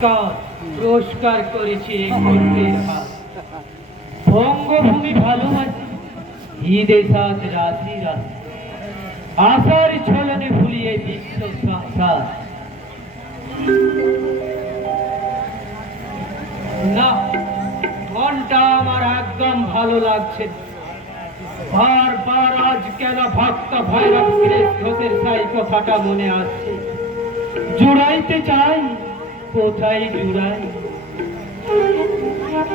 পুরস্কার করেছে বঙ্গভূমি ভালোবাসি সাত, রাত্রি রাত্রি আশার ছলনে ভুলিয়ে বিশ্ব সংসার। না মনটা আমার একদম ভালো লাগছে। বারবার আজ কেন ভক্ত ভৈরব শ্রেষ্ঠদের সাই কথাটা মনে আসছে। জুড়াইতে চাই কোথায় জুড়াই?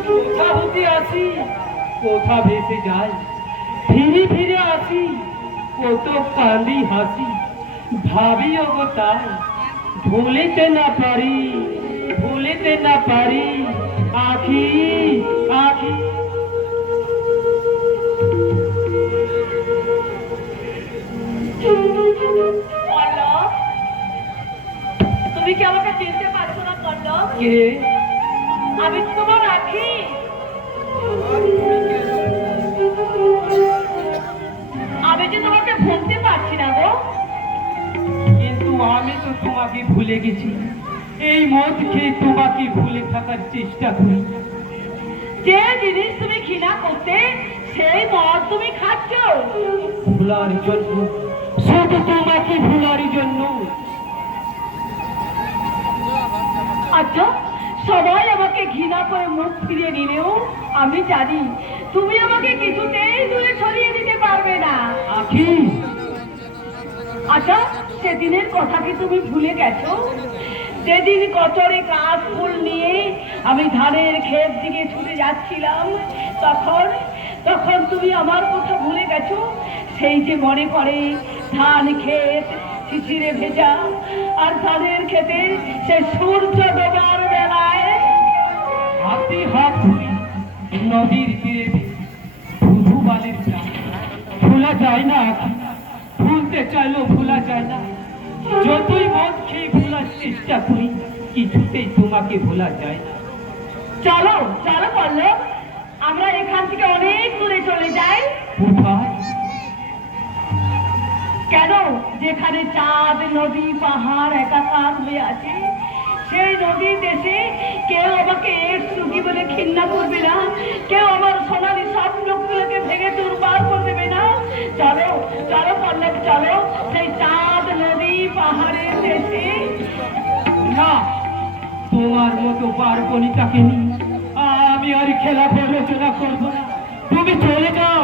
কোথা হতে আসি? কোথা ভেসে যাই? ফিরে ফিরে আসি, কত কালি হাসি। ভাবিও গো তাই, ভুলিতে না পারি, ভুলিতে না পারি। আখি আখি। কে আমি তোমার রাখি। আমি যে তোমাকে ভুলতে পারছি না গো। কিন্তু আমি তো তোমাকে ভুলে গেছি। এই মদ খেয়ে তোমাকে ভুলে থাকার চেষ্টা করি। যে জিনিস তুমি ঘৃণা করতে সেই মদ তুমি খাচ্ছ। ভুলার জন্য। শুধু তোমাকে ভুলার জন্য। আচ্ছা সবাই আমাকে ঘৃণা করে মুখ ফিরিয়ে নিলেও আমি জানি তুমি আমাকে কিছুতেই দূরে ছড়িয়ে দিতে পারবে না। আচ্ছা সেদিনের কথা কি তুমি ভুলে গেছো? যেদিন কচরে কাশ ফুল নিয়ে আমি ধানের ক্ষেত দিকে ছুটে যাচ্ছিলাম তখন তখন তুমি আমার কথা ভুলে গেছো? সেই যে মনে পড়ে ধান ক্ষেত শিশিরে ভেজা আর ধানের ক্ষেতে সে সূর্য ডোবার বেলায় হাতে হাত ধরি নদীর তীরে ধুধু বালির ভোলা যায় না আখি ভুলতে চাইলেও ভোলা যায় না। যতই মদ খেয়ে ভোলার চেষ্টা করি কিছুতেই তোমাকে ভোলা যায় না। চলো চলো বলল আমরা এখান থেকে অনেক দূরে চলে যাই। যেখানে চাঁদ, নদী, পাহাড়, একাকার হয়ে আছে। সেই নদী দেশে কেউ আমাকে এডস রুগী বলে ঘৃণা করবে না। কেউ আমার সোনালি স্বপ্নগুলোকে ভেঙে দুর্বার করে দেবে না। চলো চলো পল্লব, চলো। সেই চাঁদ, নদী, পাহাড়ের দেশে। না, তোমার মতো পার্বণিকাকে নিয়ে আমি আর খেলা প্ররোচনা করব না। তুমি চলে যাও।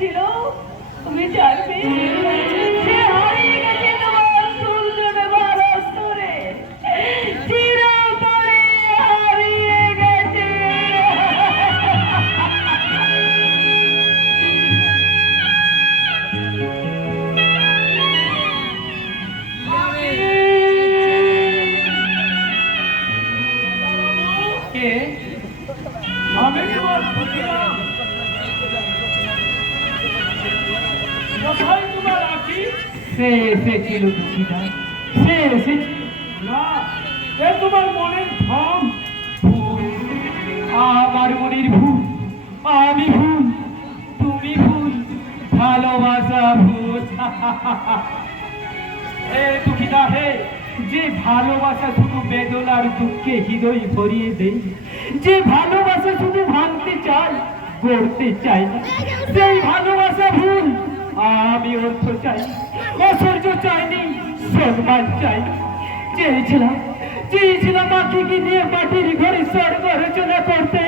এসেছিল তুমি জানবে এ আমার মনের ভুল, আমি ভুল, তুমি ভুল, ভালোবাসা ভুল। দুঃখিতা হে যে ভালোবাসা শুধু বেদনার দুঃখে হৃদয় ভরিয়ে দেয়, যে ভালোবাসা শুধু ভাঙতে চায়, গড়তে চায় না, সেই ভালোবাসা ভুল, আমি অর্থ চাই ঐশ্বর্য চাইনি সম্মান চাই। চেয়েছিলাম চেয়েছিলাম আখিকে নিয়ে মাটির ঘরে স্বর্গ রচনা করতে।